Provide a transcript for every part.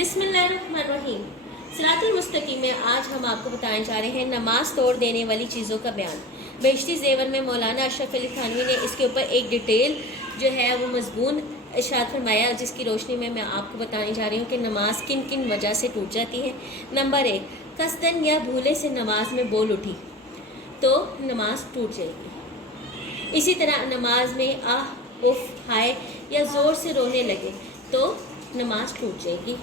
बिस्मिल्लाहिर्रहमानिर्रहीम। सिरातुल मुस्तकीम में आज हम आपको बताने जा रहे हैं नमाज तोड़ देने वाली चीज़ों का बयान। बेहश्ती ज़ेवर में मौलाना अशरफ अली थानवी ने इसके ऊपर एक डिटेल जो है वो मज़मून इरशाद फरमाया, जिसकी रोशनी में मैं आपको बताने जा रही हूँ कि नमाज किन किन वजह से टूट जाती है। नंबर 1, कसदन या भूले से नमाज में बोल उठी तो नमाज टूट जाएगी। इसी तरह नमाज में आह उफ हाय या ज़ोर से रोने लगे तो नमाज टूट जाएगी।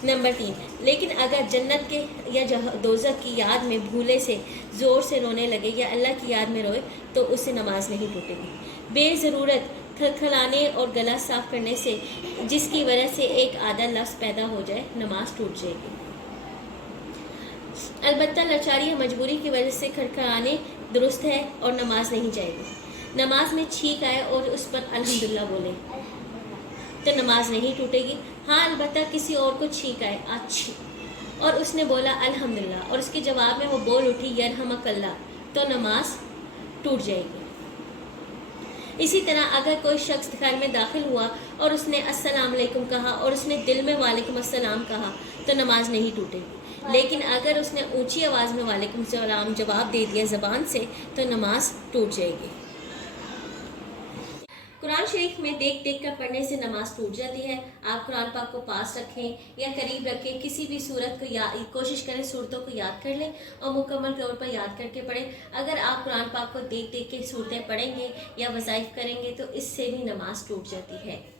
नंबर 3, लेकिन अगर जन्नत के या दोज़ख की याद में भूले से ज़ोर से रोने लगे या अल्लाह की याद में रोए तो उससे नमाज नहीं टूटेगी। बेज़रूरत खलखलाने और गला साफ करने से जिसकी वजह से एक आधा लफ्ज़ पैदा हो जाए नमाज टूट जाएगी। अलबत्ता लाचारी या मजबूरी की वजह से खड़खड़ाने दुरुस्त है और नमाज नहीं जाएगी। नमाज में छींक आए और उस पर अल्हम्दुलिल्लाह बोले तो नमाज नहीं टूटेगी। हाँ, अलबत्ता किसी और को छींक आए अच्छी और उसने बोला अल्हम्दुलिल्लाह और उसके जवाब में वो बोल उठी यरहमकल्लाह तो नमाज टूट जाएगी। इसी तरह अगर कोई शख्स घर में दाखिल हुआ और उसने अस्सलाम वालेकुम कहा और उसने दिल में वालेकुम अस्सलाम कहा तो नमाज नहीं टूटेगी। लेकिन अगर उसने ऊंची आवाज़ में वालेकुम सलाम जवाब दे दिया ज़बान से तो नमाज टूट जाएगी। कुरान शरीफ में देख देख कर पढ़ने से नमाज टूट जाती है। आप कुरान पाक को पास रखें या करीब रखें, किसी भी सूरत को कोशिश करें सूरतों को याद कर लें और मुकम्मल तौर पर याद करके पढ़ें। अगर आप कुरान पाक को देख देख के सूरतें पढ़ेंगे या वज़ाइफ करेंगे तो इससे भी नमाज टूट जाती है।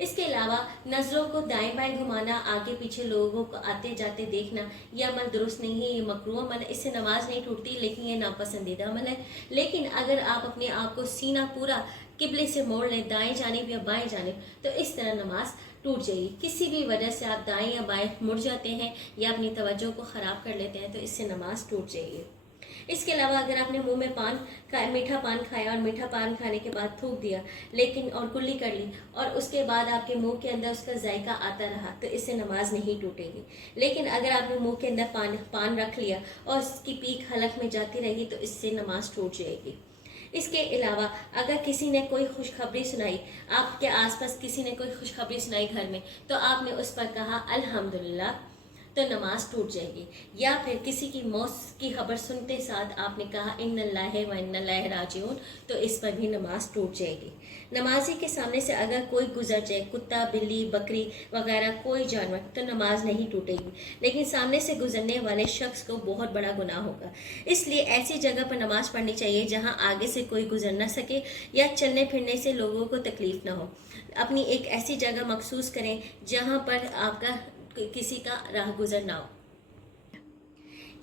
इसके अलावा नज़रों को दाएं बाएं घुमाना, आगे पीछे लोगों को आते जाते देखना, यह अमल दुरुस्त नहीं है, ये मकरूह अमल है। इससे नमाज नहीं टूटती लेकिन ये नापसंदीदा अमल है। लेकिन अगर आप अपने आप को सीना पूरा किबले से मोड़ लें, दाएं जानिब या बाएं जानिब, तो इस तरह नमाज टूट जाएगी। किसी भी वजह से आप दाएं या बाएं मुड़ जाते हैं या अपनी तवज्जो को ख़राब कर लेते हैं तो इससे नमाज टूट जाएगी। इसके अलावा अगर आपने मुंह में पान खाया, मीठा पान खाया और मीठा पान खाने के बाद थूक दिया लेकिन और कुल्ली कर ली और उसके बाद आपके मुंह के अंदर उसका जायका आता रहा तो इससे नमाज नहीं टूटेगी। लेकिन अगर आपने मुंह के अंदर पान रख लिया और उसकी पीक हलक में जाती रही तो इससे नमाज टूट जाएगी। इसके अलावा अगर किसी ने कोई खुशखबरी सुनाई, आपके आसपास किसी ने कोई खुशखबरी सुनाई घर में, तो आपने उस पर कहा अल्हम्दुलिल्लाह तो नमाज टूट जाएगी। या फिर किसी की मौत की खबर सुनते साथ आपने कहा इन्नल्लाहि व इन्ना इलैहि राजिऊन तो इस पर भी नमाज टूट जाएगी। नमाजी के सामने से अगर कोई गुजर जाए, कुत्ता बिल्ली बकरी वगैरह कोई जानवर, तो नमाज नहीं टूटेगी। लेकिन सामने से गुजरने वाले शख्स को बहुत बड़ा गुनाह होगा। इसलिए ऐसी जगह पर नमाज पढ़नी चाहिए जहाँ आगे से कोई गुजर न सके या चलने फिरने से लोगों को तकलीफ ना हो। अपनी एक ऐसी जगह मखसूस करें जहाँ पर आपका किसी का राह गुजर ना हो।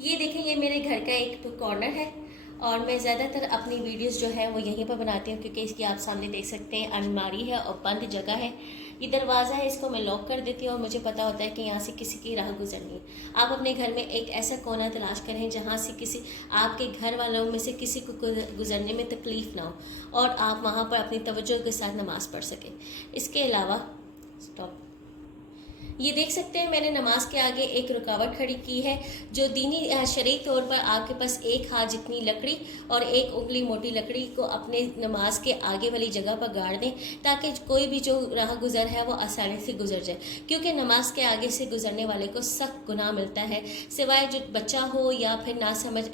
ये देखें, ये मेरे घर का एक कॉर्नर है और मैं ज़्यादातर अपनी वीडियोस जो है वो यहीं पर बनाती हूँ क्योंकि इसकी आप सामने देख सकते हैं अलमारी है और बंद जगह है। ये दरवाज़ा है, इसको मैं लॉक कर देती हूँ और मुझे पता होता है कि यहाँ से किसी की राह गुजरनी है। आप अपने घर में एक ऐसा कोना तलाश करें जहाँ से किसी आपके घर वालों में से किसी को गुजरने में तकलीफ़ ना हो और आप वहाँ पर अपनी तवज्जो के साथ नमाज़ पढ़ सकें। इसके अलावा ये देख सकते हैं मैंने नमाज के आगे एक रुकावट खड़ी की है जो दीनी शरई तौर पर आपके पास एक हाथ जितनी लकड़ी और एक उंगली मोटी लकड़ी को अपने नमाज के आगे वाली जगह पर गाड़ दें ताकि कोई भी जो राह गुजर है वो आसानी से गुजर जाए। क्योंकि नमाज के आगे से गुजरने वाले को सख्त गुनाह मिलता है, सिवाय जो बच्चा हो या फिर नासमझ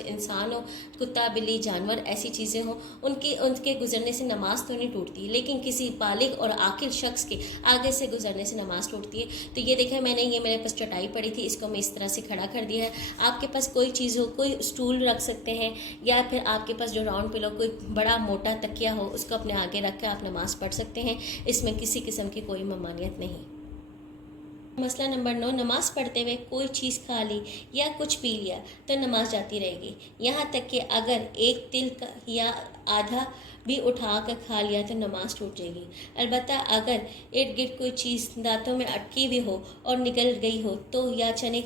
इंसान हो, कुत्ता बिल्ली जानवर ऐसी चीज़ें हों, उनके गुजरने से नमाज तो नहीं टूटती। लेकिन किसी बालिग और आकिल शख्स के आगे से गुजरने से नमाज टूटती है। तो ये देखें मैंने, ये मेरे पास चटाई पड़ी थी, इसको मैं इस तरह से खड़ा कर दिया है। आपके पास कोई चीज़ हो, कोई स्टूल रख सकते हैं या फिर आपके पास जो राउंड पिलो कोई बड़ा मोटा तकिया हो उसको अपने आगे रख कर आप नमाज पढ़ सकते हैं। इसमें किसी किस्म की कोई ममानियत नहीं। मसला नंबर 9, नमाज पढ़ते हुए कोई चीज़ खा ली या कुछ पी लिया तो नमाज जाती रहेगी। यहाँ तक कि अगर एक तिल का या आधा भी उठा कर खा लिया तो नमाज टूट जाएगी। अलबत्ता अगर इर्द गिर्द कोई चीज़ दांतों में अटकी हुई हो और निकल गई हो तो या चने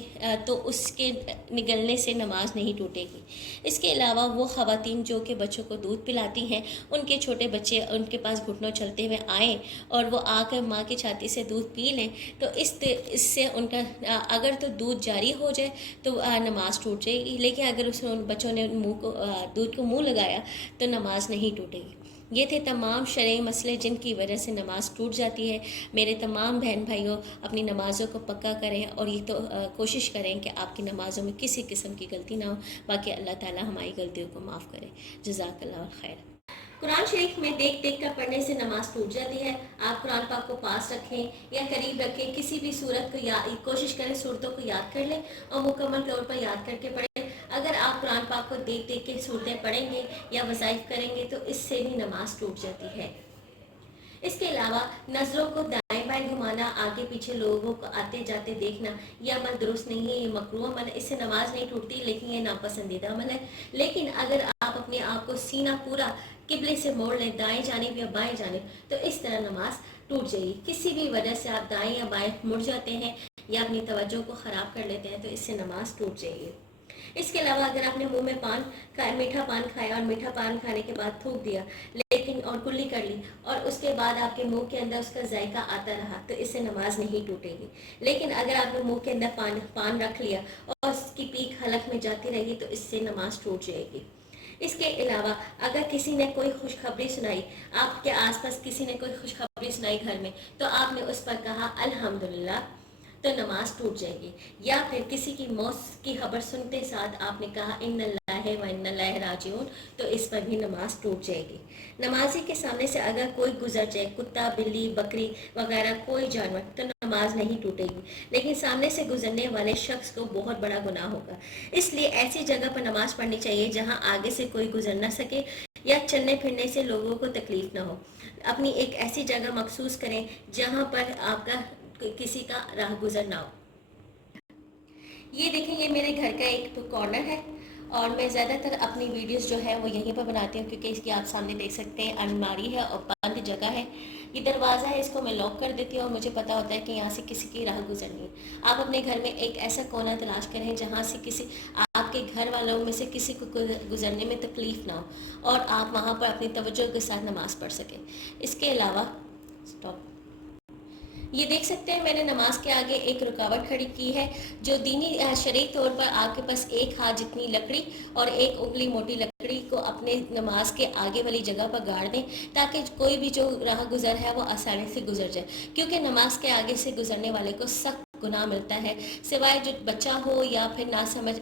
तो उसके निकलने से नमाज नहीं टूटेगी। इसके अलावा वो ख़वातीन जो कि बच्चों को दूध पिलाती हैं, उनके छोटे बच्चे उनके पास घुटनों चलते हुए आएँ और वो आकर माँ की छाती से दूध पी लें तो इससे उनका अगर तो दूध जारी हो जाए तो नमाज टूट जाएगी। लेकिन अगर उसमें उन बच्चों ने दूध को मुँह लगाया तो नमाज नहीं टूटेगी। یہ تھے تمام شرعی مسئلے جن کی وجہ سے نماز ٹوٹ جاتی ہے۔ میرے تمام بہن بھائیوں، اپنی نمازوں کو پکا کریں اور یہ تو کوشش کریں کہ آپ کی نمازوں میں کسی قسم کی غلطی نہ ہو۔ باقی اللہ تعالیٰ ہماری غلطیوں کو معاف کرے۔ جزاک اللہ خیر۔ قرآن شریف میں دیکھ دیکھ کر پڑھنے سے نماز ٹوٹ جاتی ہے۔ آپ قرآن پاک کو پاس رکھیں یا قریب رکھیں، کسی بھی صورت کو کوشش کریں صورتوں کو یاد کر لیں اور مکمل طور پر یاد کر کے پڑھیں۔ اگر آپ قرآن پاک کو دیکھ دیکھ کے صورتیں پڑھیں گے یا وظائف کریں گے تو اس سے بھی نماز ٹوٹ جاتی ہے۔ اس کے علاوہ نظروں کو دائیں بائیں گھمانا، آگے پیچھے لوگوں کو آتے جاتے دیکھنا، یہ عمل درست نہیں ہے، یہ مکروہ عمل ہے۔ اس سے نماز نہیں ٹوٹتی لیکن یہ ناپسندیدہ عمل ہے۔ لیکن اگر آپ اپنے آپ کو سینہ پورا قبلے سے موڑ لیں، دائیں جانب یا بائیں جانب، تو اس طرح نماز ٹوٹ جائے گی۔ کسی بھی وجہ سے آپ دائیں یا بائیں مڑ جاتے ہیں یا اپنی توجہ کو خراب کر لیتے ہیں تو اس سے نماز ٹوٹ جائے گی۔ اس کے علاوہ اگر آپ نے منہ میں میٹھا پان کھایا اور میٹھا پان کھانے کے بعد تھوک دیا لیکن اور کلی کر لی اور اس کے بعد آپ کے منہ کے اندر اس کا ذائقہ آتا رہا تو اس سے نماز نہیں ٹوٹے گی۔ لیکن اگر آپ نے منہ کے اندر پان رکھ لیا اور اس کی پیک حلق میں جاتی رہی تو اس سے نماز ٹوٹ جائے گی۔ اس کے علاوہ اگر کسی نے کوئی خوشخبری سنائی، آپ کے آس پاس کسی نے کوئی خوشخبری سنائی گھر میں، تو آپ نے اس پر کہا الحمدللہ، تو نماز ٹوٹ جائے گی۔ یا پھر کسی کی موت کی خبر سنتے ساتھ آپ نے کہا ان اللہ و ان اللہ راجعون، تو اس پر بھی نماز ٹوٹ جائے گی۔ نمازی کے سامنے سے اگر کوئی گزر جائے، کتا، بلی، بکری وغیرہ کوئی جانور، تو نماز نہیں ٹوٹے گی، لیکن سامنے سے گزرنے والے شخص کو بہت بڑا گناہ ہوگا۔ اس لیے ایسی جگہ پر نماز پڑھنی چاہیے جہاں آگے سے کوئی گزر نہ سکے یا چلنے پھرنے سے لوگوں کو تکلیف نہ ہو۔ اپنی ایک ایسی جگہ مخصوص کریں جہاں پر آپ کا کسی کا راہ گزر نہ ہو۔ یہ دیکھیں، یہ میرے گھر کا ایک کارنر ہے اور میں زیادہ تر اپنی ویڈیوز جو ہے وہ یہیں پر بناتی ہوں کیونکہ اس کی آپ سامنے دیکھ سکتے ہیں الماری ہے اور بند جگہ ہے۔ یہ دروازہ ہے، اس کو میں لاک کر دیتی ہوں اور مجھے پتا ہوتا ہے کہ یہاں سے کسی کی راہ گزرنی ہے۔ آپ اپنے گھر میں ایک ایسا کونا تلاش کریں جہاں سے آپ کے گھر والوں میں سے کسی کو گزرنے میں تکلیف نہ ہو اور آپ وہاں پر اپنی توجہ کے ساتھ نماز پڑھ سکیں۔ اس کے علاوہ یہ دیکھ سکتے ہیں میں نے نماز کے آگے ایک رکاوٹ کھڑی کی ہے جو دینی شرعی طور پر آپ کے پاس ایک ہاتھ جتنی لکڑی اور ایک انگلی موٹی لکڑی کو اپنے نماز کے آگے والی جگہ پر گاڑ دیں تاکہ کوئی بھی جو راہ گزر ہے وہ آسانی سے گزر جائے، کیونکہ نماز کے آگے سے گزرنے والے کو سخت گناہ ملتا ہے، سوائے جو بچہ ہو یا پھر ناسمجھ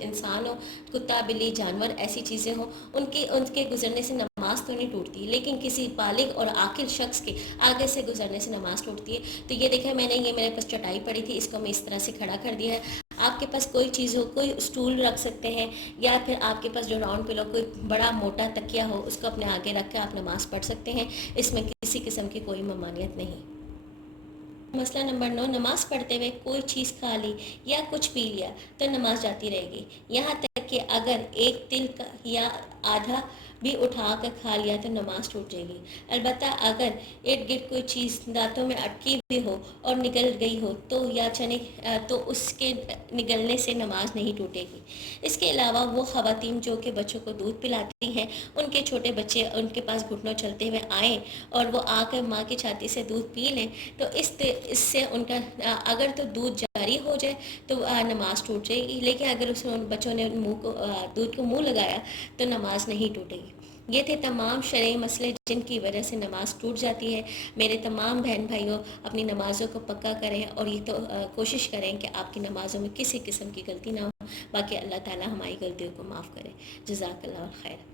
انسان ہو، کتا، بلی، جانور، ایسی چیزیں ہوں، ان کے گزرنے سے نماز تو نہیں ٹوٹتی، لیکن کسی بالغ اور عاقل شخص کے آگے سے گزرنے سے نماز ٹوٹتی ہے۔ تو یہ دیکھیں، یہ میرے پاس چٹائی پڑی تھی، اس کو میں اس طرح سے کھڑا کر دیا ہے۔ آپ کے پاس کوئی چیز ہو، کوئی اسٹول رکھ سکتے ہیں یا پھر آپ کے پاس جو راؤنڈ پلو کوئی بڑا موٹا تکیہ ہو اس کو اپنے آگے رکھ کے آپ نماز پڑھ سکتے ہیں، اس میں کسی قسم کی کوئی ممانعت نہیں۔ مسئلہ نمبر 9، نماز پڑھتے ہوئے کوئی چیز کھا لی یا کچھ پی لیا تو نماز جاتی رہے گی، یہاں تک کہ اگر ایک تل کا یا آدھا بھی اٹھا کر کھا لیا تو نماز ٹوٹ جائے گی، البتہ اگر ارد گرد کوئی چیز دانتوں میں اٹکی ہوئی ہو اور نگل گئی ہو تو اس کے نگلنے سے نماز نہیں ٹوٹے گی۔ اس کے علاوہ وہ خواتین جو کہ بچوں کو دودھ پلاتی ہیں، ان کے چھوٹے بچے ان کے پاس گھٹنوں چلتے ہوئے آئیں اور وہ آ کر ماں کی چھاتی سے دودھ پی لیں تو اس سے ان کا اگر تو دودھ جاری ہو جائے تو نماز ٹوٹ جائے گی، لیکن اگر بچوں نے دودھ کو منہ لگایا تو نماز نہیں ٹوٹے گی۔ یہ تھے تمام شرعی مسئلے جن کی وجہ سے نماز ٹوٹ جاتی ہے۔ میرے تمام بہن بھائیوں، اپنی نمازوں کو پکا کریں اور یہ تو کوشش کریں کہ آپ کی نمازوں میں کسی قسم کی غلطی نہ ہو۔ باقی اللہ تعالیٰ ہماری غلطیوں کو معاف کرے۔ جزاک اللہ خیر۔